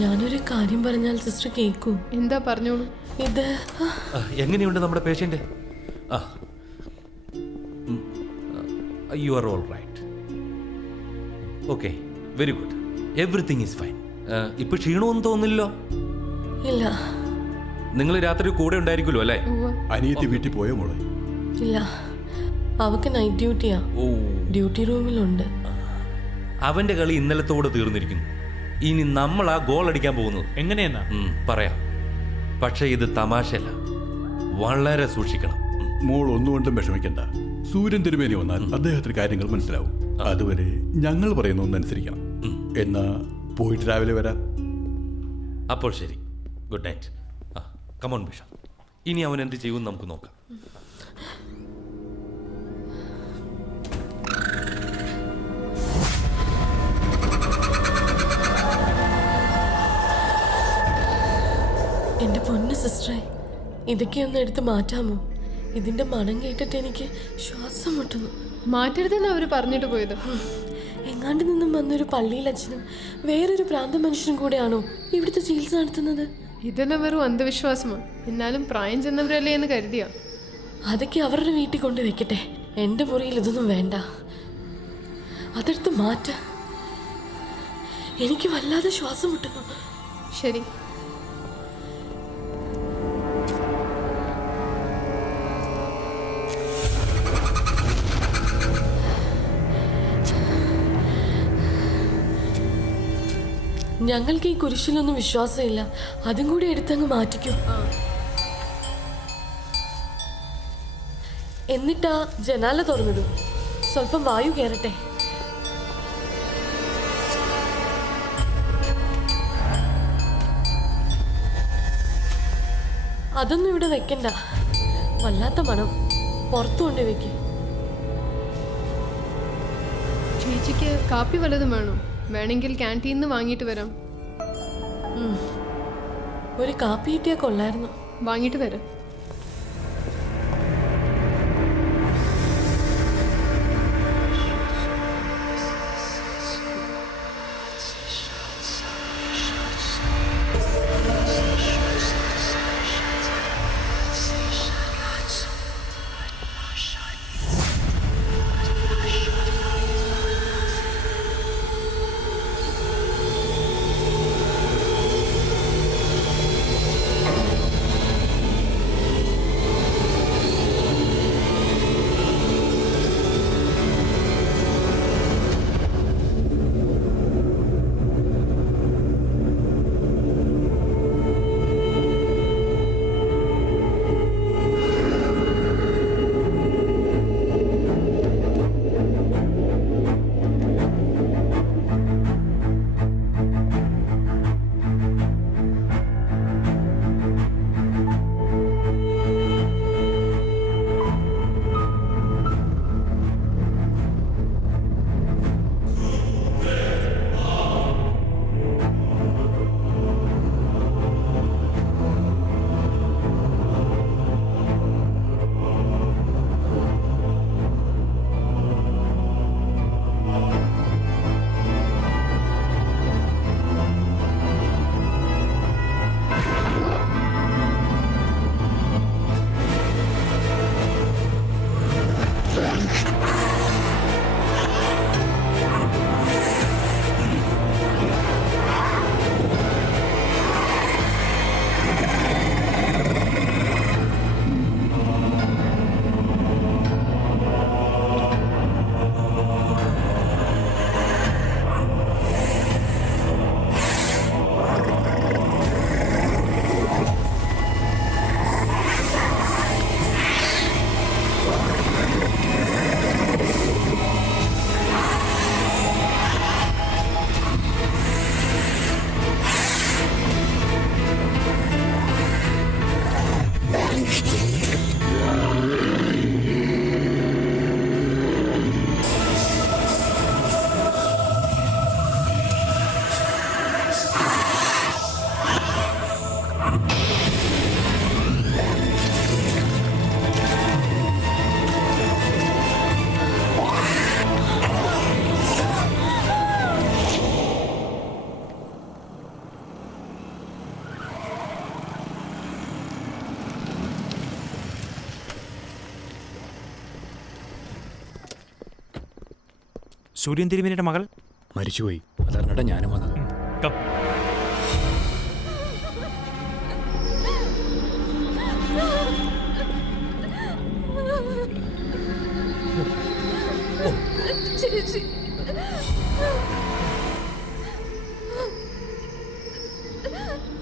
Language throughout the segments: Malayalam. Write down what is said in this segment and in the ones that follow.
ഞാനൊരു കാര്യം പറഞ്ഞാൽ സിസ്റ്റർ കേൾക്കൂ? എന്താ പറഞ്ഞോളൂ. ഇത് എങ്ങനെയുണ്ട് നമ്മുടെ patient? You are all right. Okay, very good. Everything is fine. ഇപ്പൊ ക്ഷീണമൊന്നും തോന്നില്ലല്ലോ? ഇല്ല. നിങ്ങൾ രാത്രി കൂടെ ഉണ്ടായിരിക്കുമല്ലോ അല്ലേ? അനിയത്തി വീട്ടിൽ പോയോ മോളെ? ഇല്ല, അവക്ക് നൈറ്റ് ഡ്യൂട്ടിയാ. ഡ്യൂട്ടി റൂമിലുണ്ട്. അവന്റെ കളി ഇന്നലത്തോടെ തീർന്നിരിക്കുന്നു. ഇനി നമ്മൾ ആ ഗോൾ അടിക്കാൻ പോകുന്നത് എങ്ങനെയെന്നാ പറയാം. പക്ഷെ ഇത് തമാശയല്ല, വളരെ സൂക്ഷിക്കണം. മോൾ ഒന്നുകൊണ്ടും വിഷമിക്കണ്ട. സൂര്യൻ തിരുമേനി വന്നാൽ അദ്ദേഹത്തിന് കാര്യങ്ങൾ മനസ്സിലാവും. അതുവരെ ഞങ്ങൾ പറയുന്ന ഒന്നനുസരിക്കണം. എന്നാ പോയിട്ട് രാവിലെ വരാം. അപ്പോൾ ശരി, ഗുഡ് നൈറ്റ്. കമോൺ ബിഷ, ഇനി അവൻ എന്ത് ചെയ്യുമെന്ന് നമുക്ക് നോക്കാം. എൻ്റെ പൊന്നു സിസ്റ്ററെ, ഇതൊക്കെ ഒന്ന് എടുത്ത് മാറ്റാമോ? ഇതിൻ്റെ മണം കേട്ടിട്ട് എനിക്ക് ശ്വാസം മുട്ടുന്നു. മാറ്റരുതെന്ന് അവർ പറഞ്ഞിട്ട് പോയത്. എങ്ങാണ്ട് നിന്നും വന്നൊരു പള്ളിയിൽ അച്ഛനും വേറൊരു പ്രാന്ത മനുഷ്യനും കൂടെയാണോ ഇവിടുത്തെ ചികിത്സ നടത്തുന്നത്? ഇതെല്ലാം വെറും അന്ധവിശ്വാസമാണ്. എന്നാലും പ്രായം ചെന്നവരല്ലേ എന്ന് കരുതിയാ. അതൊക്കെ അവരുടെ വീട്ടിൽ കൊണ്ട് വെക്കട്ടെ. എൻ്റെ മുറിയിൽ ഇതൊന്നും വേണ്ട. അതെടുത്ത് മാറ്റ. എനിക്ക് വല്ലാതെ ശ്വാസം മുട്ടുന്നു. ശരി. ഞങ്ങൾക്ക് ഈ കുരിശിലൊന്നും വിശ്വാസമില്ല. അതും കൂടി എടുത്തങ്ങ് മാറ്റിക്കും. എന്നിട്ടാ ജനാല തുറന്നിടും. സ്വല്പം വായു കയറട്ടെ. അതൊന്നും ഇവിടെ വെക്കണ്ട. വല്ലാത്ത മണം. പുറത്തു കൊണ്ട് വെക്കും. ചേച്ചിക്ക് കാപ്പി വല്ലതും വേണോ? വേണമെങ്കിൽ ക്യാൻറ്റീനിൽ നിന്ന് വാങ്ങിയിട്ട് വരാം. ഒരു കാപ്പി കിട്ടിയാൽ കൊള്ളായിരുന്നു. വാങ്ങിയിട്ട് വരാം. സൂര്യൻ തിരുമേനിയുടെ മകൾ മരിച്ചുപോയി. അതറിഞ്ഞിട്ടാ ഞാനും വന്നത്. കം. ചേച്ചി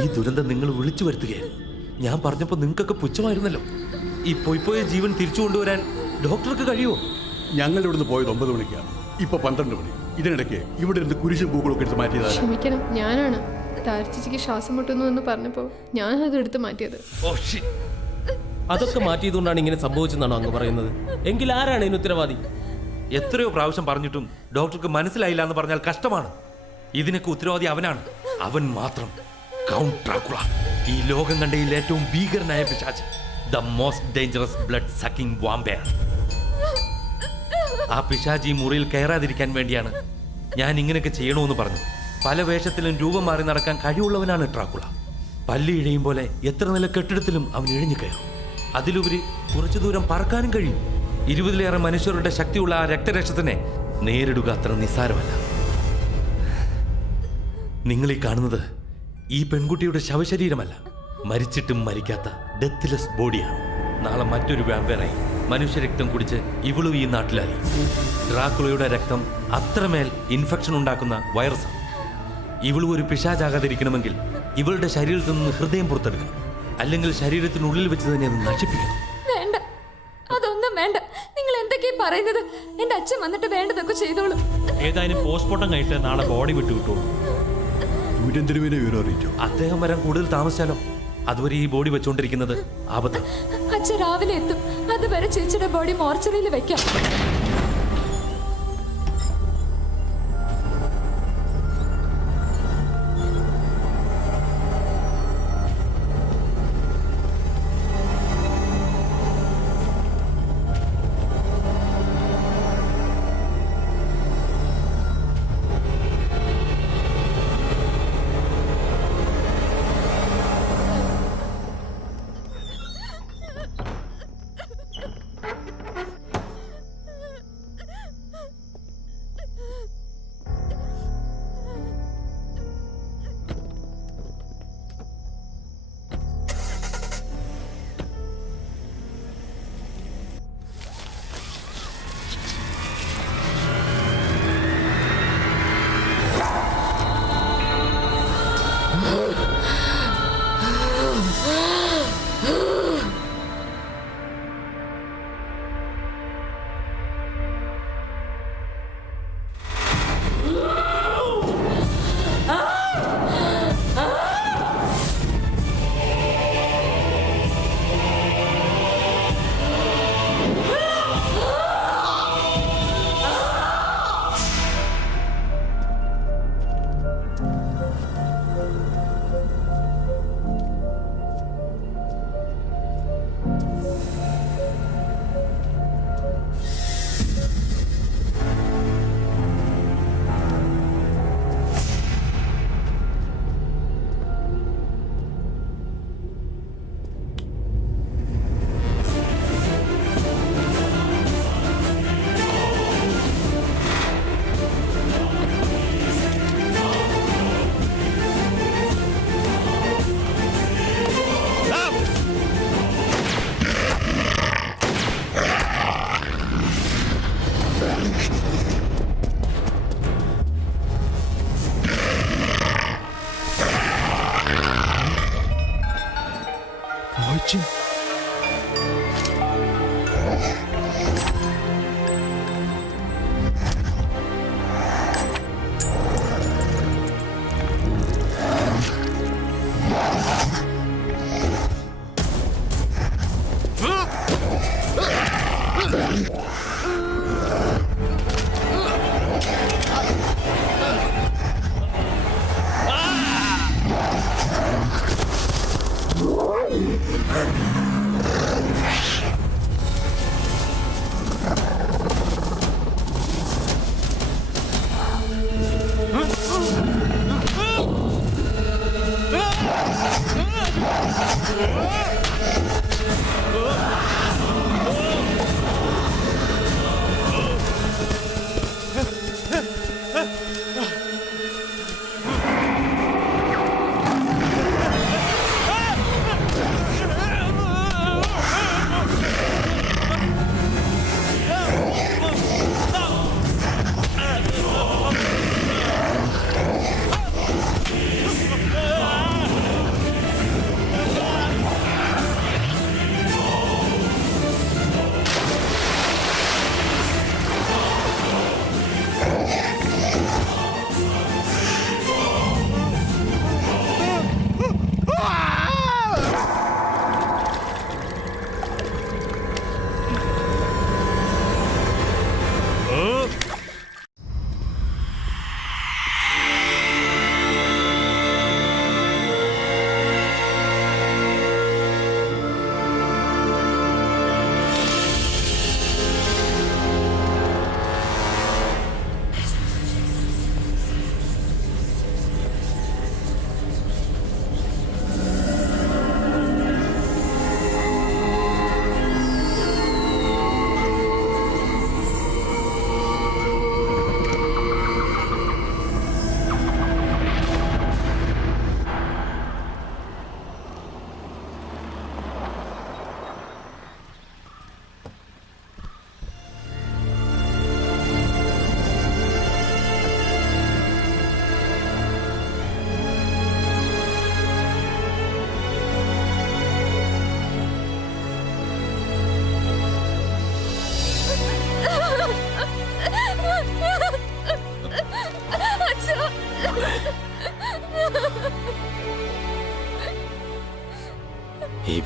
ഈ ദുരന്തം നിങ്ങൾ വിളിച്ചു വരുത്തുകയാണ്. ഞാൻ പറഞ്ഞപ്പോൾ നിങ്ങൾക്കൊക്കെ പുച്ഛമായിരുന്നല്ലോ. ഈ പോയ ജീവൻ തിരിച്ചു കൊണ്ടുവരാൻ ഡോക്ടർക്ക് കഴിയുമോ? ഞങ്ങൾ ഇവിടുന്ന് പോയത് 9 മണിക്കാണ്. ഇപ്പൊ 12 മണി. ഇതിനിടയ്ക്ക് ഇവിടെ ഇരുന്ന് കുരിശും പൂക്കളൊക്കെ എടുത്ത് മാറ്റിയതാണ്. ക്ഷമിക്കണം, ഞാനാണ്. താരച്ചിക്ക് ശ്വാസം മുട്ടുന്നു എന്ന് പറഞ്ഞപ്പോൾ ഞാൻ അത് എടുത്ത് മാറ്റിയത്. Oh shit. അതൊക്കെ മാറ്റിയതുകൊണ്ടാണ് ഇങ്ങനെ സംഭവിച്ചെന്നാണോ അങ്ങ് പറയുന്നത്? എങ്കിൽ ആരാണ് ഇതിന് ഉത്തരവാദി? എത്രയോ പ്രാവശ്യം പറഞ്ഞിട്ടും ഡോക്ടർക്ക് മനസ്സിലായില്ല എന്ന് പറഞ്ഞാൽ കഷ്ടമാണ്. ഇതിനൊക്കെ ഉത്തരവാദി അവനാണ്. അവൻ മാത്രം. കൗണ്ട് ഡ്രാക്കുള, ഈ ലോകം കണ്ടയിൽ ഏറ്റവും ഭീകരനായ പിശാച്. The most dangerous blood sucking vampire. ആ പിശാച് ഈ മുറിയിൽ കയറാതിരിക്കാൻ വേണ്ടിയാണ് ഞാൻ ഇങ്ങനെയൊക്കെ ചെയ്യണമെന്ന് പറഞ്ഞു. പല വേഷത്തിലും രൂപം മാറി നടക്കാൻ കഴിവുള്ളവനാണ് ഡ്രാക്കുള. പല്ലി ഇഴയും പോലെ എത്ര നില കെട്ടിടത്തിലും അവൻ ഇഴഞ്ഞു കയറും. അതിലുപരി കുറച്ചു ദൂരം പറക്കാനും കഴിയും. 20-ലേറെ മനുഷ്യരുടെ ശക്തിയുള്ള ആ രക്തരക്ഷത്തിനെ നേരിടുക അത്ര നിസ്സാരമല്ല. നിങ്ങളീ കാണുന്നത് ഈ പെൺകുട്ടിയുടെ ശവശരീരമല്ല, മരിച്ചിട്ടും മരിക്കാത്ത ഡെത്ത്ലെസ് ബോഡിയാണ്. നാളെ മറ്റൊരു വാമ്പയറായി മനുഷ്യരക്തം കുടിച്ച് ഇവളും ഈ നാട്ടിലായി. ഡ്രാക്കുളയുടെ രക്തം അത്രമേൽ ഇൻഫെക്ഷൻ ഉണ്ടാക്കുന്ന വൈറസാണ്. ഇവളും ഒരു പിശാചാകാതിരിക്കണമെങ്കിൽ ഇവളുടെ ശരീരത്തിൽ നിന്ന് ഹൃദയം പുറത്തെടുക്കണം. അല്ലെങ്കിൽ ശരീരത്തിനുള്ളിൽ വെച്ച് തന്നെ അത് നശിപ്പിക്കണം. വേണ്ട, അതൊന്നും വേണ്ട. നിങ്ങൾ എന്തൊക്കെയാ പറയുന്നത്? എന്റെ അച്ഛൻ വന്നിട്ട് വേണ്ടതൊക്കെ ചെയ്തോളൂ. ഏതായാലും പോസ്റ്റ്മോർട്ടം കഴിഞ്ഞിട്ട് നാളെ ബോഡി വിട്ടു കിട്ടുള്ളൂ. സൂര്യൻ തിരുമേനെ വിവരം അറിയിച്ചു. അദ്ദേഹം വരാൻ കൂടുതൽ താമസിച്ചാലോ? അതുവരെ ഈ ബോഡി വെച്ചുകൊണ്ടിരിക്കുന്നത് ആപത്താണ്. അച്ഛൻ രാവിലെ എത്തും. അതുവരെ ചേച്ചിയുടെ ബോഡി മോർച്ചറിയിൽ വെക്കാം.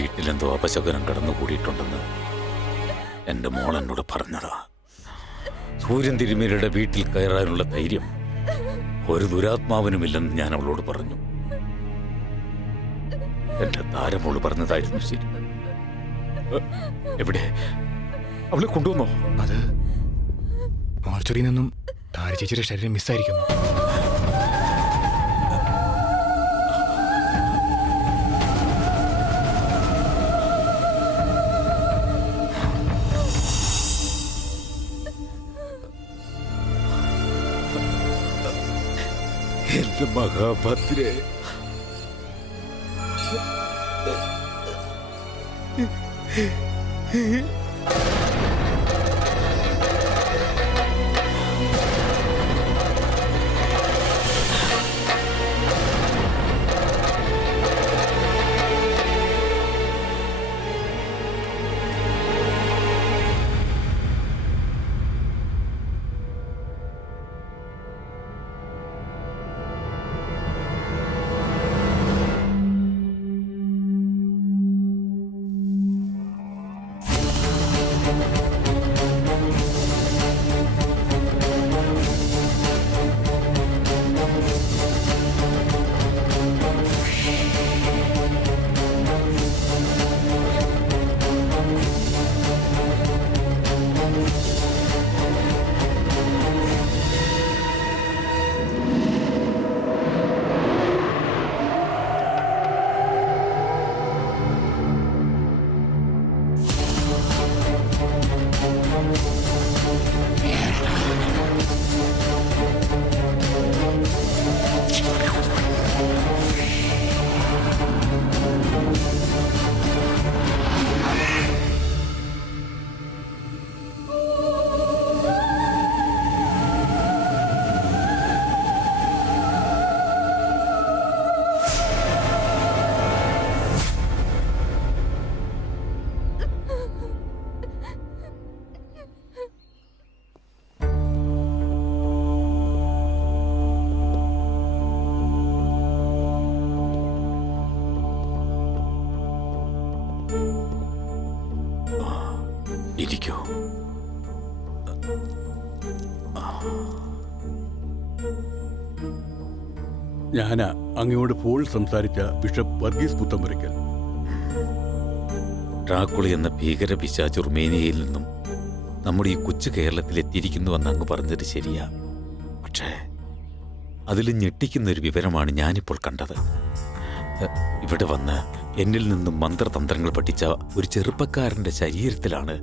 വീട്ടിലെന്തോ അപശകുനം കടന്നുകൂടിയിട്ടുണ്ടെന്ന് എൻ്റെ മോൾ എന്നോട് പറഞ്ഞതാ. സൂര്യൻ തിരുമേനിയുടെ വീട്ടിൽ കയറാനുള്ള ധൈര്യം ഒരു ദുരാത്മാവിനുമില്ലെന്ന് ഞാൻ അവളോട് പറഞ്ഞു. എന്റെ താരമോള് പറഞ്ഞതായിരുന്നു ശരി. എവിടെ അവളെ കൊണ്ടുവന്നോ? അത് മോർച്ചറിയിൽ നിന്നും താര ചേച്ചിയുടെ ശരീരം മിസ്സായിരിക്കുന്നു. എന്റെ മഹാഭദ്രേ, ഇരിക്കൂ. ഞാനാ അങ്ങയോട് ഫോണിൽ സംസാരിച്ച ബിഷപ്പ് വർഗീസ് പുത്തമ്പുരയ്ക്കൽ. ഡ്രാക്കുള എന്ന ഭീകര പിശാച് റുമേനിയയിൽ നിന്നും നമ്മുടെ ഈ കൊച്ചു കേരളത്തിൽ എത്തിയിരിക്കുന്നുവെന്ന് അങ്ങ് പറഞ്ഞത് ശരിയാ. പക്ഷേ അതിൽ ഞെട്ടിക്കുന്ന ഒരു വിവരമാണ് ഞാനിപ്പോൾ കണ്ടത്. ഇവിടെ വന്ന് എന്നിൽ നിന്നും മന്ത്രതന്ത്രങ്ങൾ പഠിച്ച ഒരു ചെറുപ്പക്കാരന്റെ ശരീരത്തിലാണ്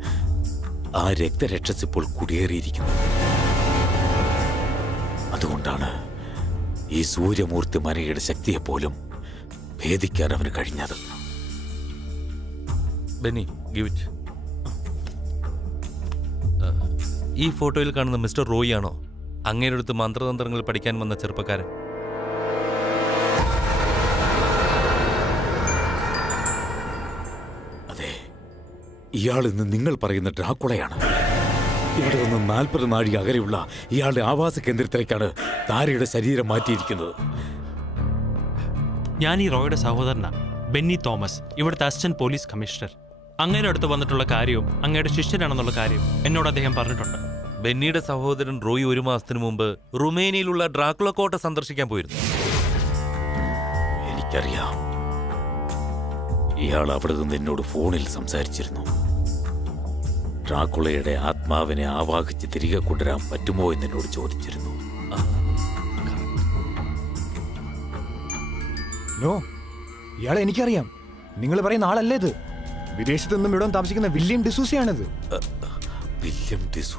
ആ രക്തരക്ഷസ് ഇപ്പോൾ കുടിയേറിയിരിക്കുന്നത്. അതുകൊണ്ടാണ് ഈ സൂര്യമൂർത്തി മനയുടെ ശക്തിയെപ്പോലും ഭേദിക്കാൻ അവന് കഴിഞ്ഞത്. Benny, give it. ഈ ഫോട്ടോയിൽ കാണുന്ന മിസ്റ്റർ റോയി ആണോ അങ്ങയുടെ അടുത്ത് മന്ത്രതന്ത്രങ്ങൾ പഠിക്കാൻ വന്ന ചെറുപ്പക്കാരൻ? അതെ, ഇയാൾ ഇന്ന് നിങ്ങൾ പറയുന്ന ഡ്രാക്കുളയാണ്. ഇവിടെ നിന്ന് 40 നാഴിക അകലെയുള്ള ഇയാളുടെ ആവാസ കേന്ദ്രത്തിലേക്കാണ് താരയുടെ ശരീരം മാറ്റിയിരിക്കുന്നത്. ഞാൻ ഈ റോയുടെ സഹോദരനാ, ബെന്നി തോമസ്, ഇവിടുത്തെ അസിസ്റ്റന്റ് പോലീസ് കമ്മീഷണർ. അങ്ങയുടെ അടുത്ത് വന്നിട്ടുള്ള കാര്യവും അങ്ങയുടെ ശിഷ്യനാണെന്നുള്ള കാര്യം എന്നോട് അദ്ദേഹം പറഞ്ഞിട്ടുണ്ട്. ബെന്നിയുടെ സഹോദരൻ റോയി 1 മാസത്തിനു മുമ്പ് റുമേനിയയിലുള്ള ഡ്രാക്കുള കോട്ട സന്ദർശിക്കാൻ പോയിരുന്നു. എനിക്കറിയാം, ഇയാൾ അവിടെ നിന്ന് എന്നോട് ഫോണിൽ സംസാരിച്ചിരുന്നു. ഡ്രാക്കുളയുടെ ആത്മാവിനെ ആവാഹിച്ച് തിരികെ കൊണ്ടുവരാൻ പറ്റുമോ എന്ന് എന്നോട് ചോദിച്ചിരുന്നു. നോ, ഇയാളെ എനിക്കറിയാം. നിങ്ങൾ പറയുന്ന ആളല്ലേ ഇത്? വിദേശത്ത് നിന്നും ഇവിടെ താമസിക്കുന്ന വില്യം ഡിസൂസയാണിത്. വില്യം ഡിസൂസ?